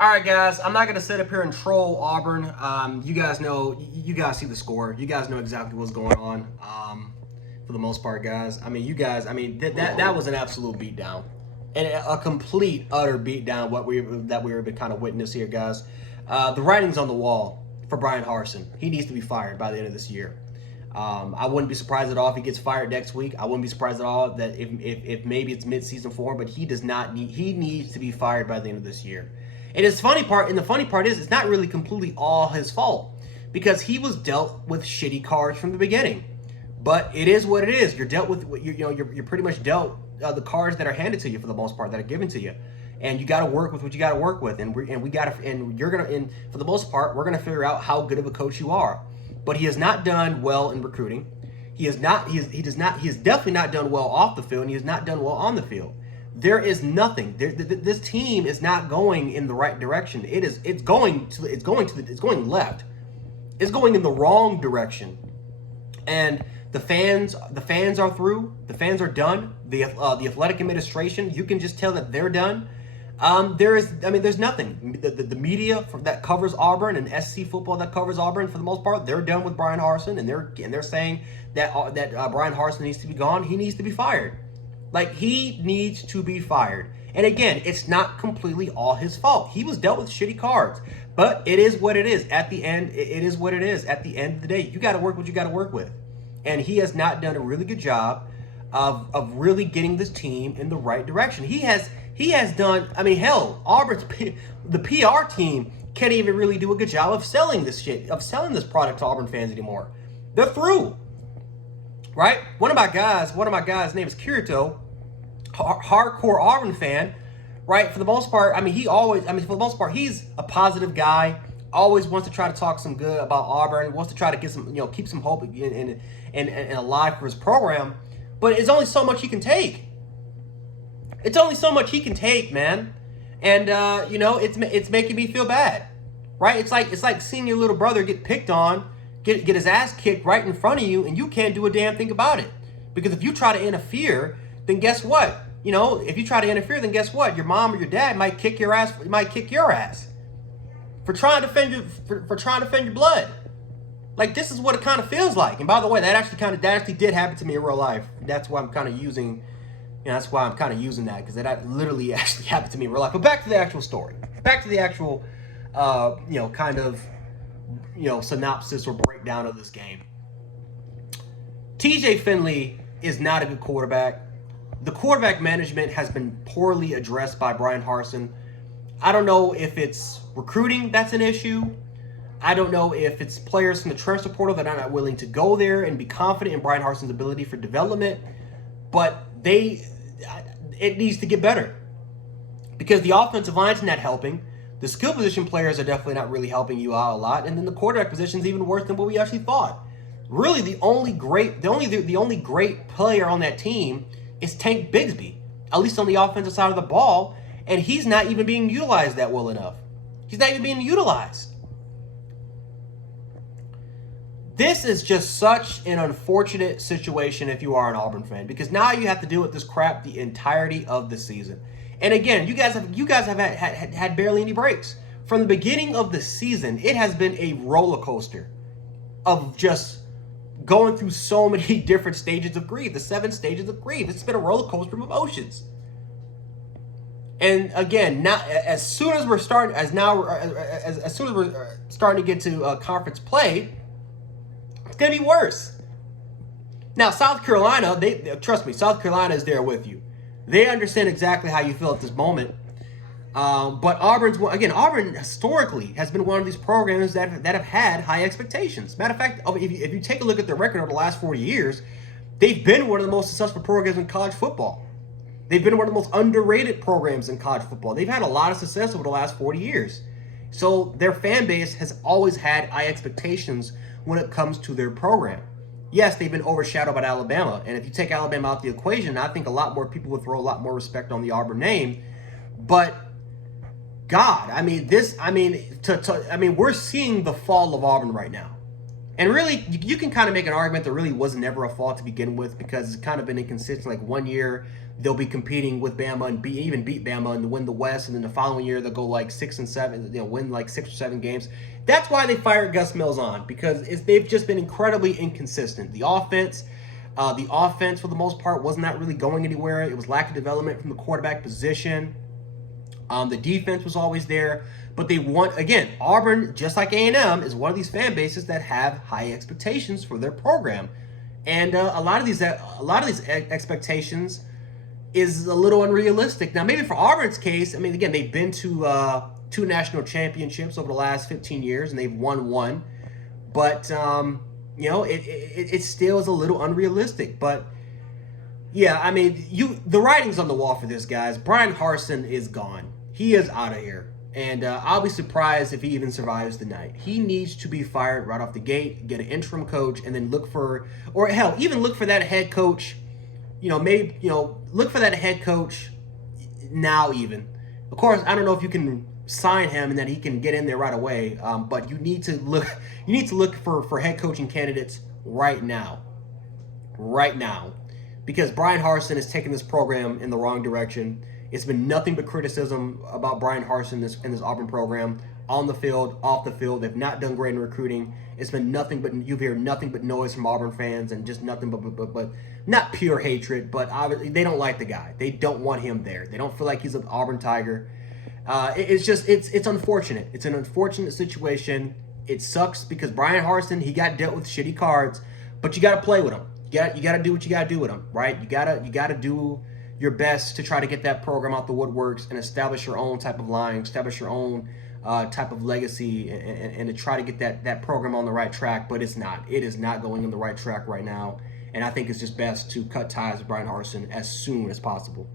All right, guys, I'm not going to sit up here and troll Auburn. You guys know, you guys see the score. You guys know exactly what's going on for the most part, guys. I mean, that was an absolute beatdown. And a complete, utter beatdown that we were kind of witness here, guys. The writing's on the wall for Brian Harsin. He needs to be fired by the end of this year. I wouldn't be surprised at all if he gets fired next week. I wouldn't be surprised at all that if maybe it's mid-season form, but he needs to be fired by the end of this year. And the funny part is it's not really completely all his fault because he was dealt with shitty cards from the beginning. But it is what it is. You're dealt with you're pretty much dealt the cards that are handed to you for the most part, that are given to you. And you got to work with what you got to work with, and for the most part, we're gonna figure out how good of a coach you are. But he has not done well in recruiting. He has definitely not done well off the field, and he has not done well on the field. There is nothing. This team is not going in the right direction. It's going left. It's going in the wrong direction. And the fans are through. The fans are done. The athletic administration, you can just tell that they're done. There's nothing. The media that covers Auburn and SC football that covers Auburn, for the most part, they're done with Brian Harsin, and they're saying that Brian Harsin needs to be gone. He needs to be fired. Like, he needs to be fired. And again, it's not completely all his fault. He was dealt with shitty cards, but it is what it is. At the end, it is what it is. At the end of the day, you got to work what you got to work with, and he has not done a really good job of really getting this team in the right direction. He has done. I mean, hell, the PR team can't even really do a good job of selling this product to Auburn fans anymore. They're through. Right? One of my guys' name is Kirito, hardcore Auburn fan, right? For the most part, for the most part, he's a positive guy, always wants to try to talk some good about Auburn, wants to try to get some, keep some hope and alive for his program, but it's only so much he can take. It's only so much he can take, man. And, it's making me feel bad, right? It's like seeing your little brother get picked on, get his ass kicked right in front of you, and you can't do a damn thing about it. Because if you try to interfere, then guess what? If you try to interfere, then guess what? Your mom or your dad might kick your ass. For trying to defend your blood. Like, this is what it kind of feels like. And by the way, that actually did happen to me in real life. That's why I'm kind of using. That's why I'm kind of using that, because that literally actually happened to me in real life. But back to the actual story. Back to the actual, synopsis or breakdown of this game. TJ Finley is not a good quarterback. The quarterback management has been poorly addressed by Brian Harsin. I don't know if it's recruiting that's an issue. I don't know if it's players from the transfer portal that are not willing to go there and be confident in Brian Harsin's ability for development. But it needs to get better, because the offensive line's not helping. The skill position players are definitely not really helping you out a lot, and then the quarterback position is even worse than what we actually thought. Really, the only great player on that team is Tank Bigsby, at least on the offensive side of the ball, and he's not even being utilized that well enough. He's not even being utilized. This is just such an unfortunate situation if you are an Auburn fan, because now you have to deal with this crap the entirety of the season. And again, you guys have had barely any breaks. From the beginning of the season, it has been a roller coaster of just going through so many different stages of grief, the 7 stages of grief. It's been a roller coaster of emotions. And again, now as soon as we're starting to get to conference play, it's gonna be worse. Now, South Carolina, trust me, South Carolina is there with you. They understand exactly how you feel at this moment. But Auburn historically has been one of these programs that have had high expectations. Matter of fact, if you take a look at their record over the last 40 years, they've been one of the most successful programs in college football. They've been one of the most underrated programs in college football. They've had a lot of success over the last 40 years. So their fan base has always had high expectations when it comes to their program. Yes, they've been overshadowed by Alabama, and if you take Alabama out the equation, I think a lot more people would throw a lot more respect on the Auburn name. But God, we're seeing the fall of Auburn right now. And really, you can kind of make an argument there really was never a fall to begin with, because it's kind of been inconsistent. Like one year they'll be competing with Bama and even beat Bama and win the West, and then the following year they'll go like 6-7, win like 6 or 7 games. That's why they fired Gus Malzahn, because they've just been incredibly inconsistent. The offense for the most part was not really going anywhere. It was lack of development from the quarterback position. The defense was always there, but they want, again, Auburn, just like A&M, is one of these fan bases that have high expectations for their program, and a lot of these expectations is a little unrealistic. Now, maybe for Auburn's case, I mean, again, they've been to 2 national championships over the last 15 years, and they've won 1, but it still is a little unrealistic. But yeah, I mean, the writing's on the wall for this, guys. Brian Harsin is gone. He is out of here. And I'll be surprised if he even survives the night. He needs to be fired right off the gate, get an interim coach, and then look for that head coach. Look for that head coach now even. Of course, I don't know if you can sign him and that he can get in there right away. But you need to look for head coaching candidates right now. Right now. Because Brian Harsin is taking this program in the wrong direction. It's been nothing but criticism about Brian Harsin in this Auburn program, on the field, off the field. They've not done great in recruiting. It's been nothing but, you've heard nothing but noise from Auburn fans, and just nothing but not pure hatred, but obviously they don't like the guy. They don't want him there. They don't feel like he's an Auburn Tiger. It's unfortunate. It's an unfortunate situation. It sucks because Brian Harsin, he got dealt with shitty cards, but you got to play with him. You got to do what you got to do with him, right? You got to do your best to try to get that program out the woodworks and establish your own type of line, establish your own type of legacy, and to try to get that program on the right track. But it's not. It is not going on the right track right now. And I think it's just best to cut ties with Brian Harsin as soon as possible.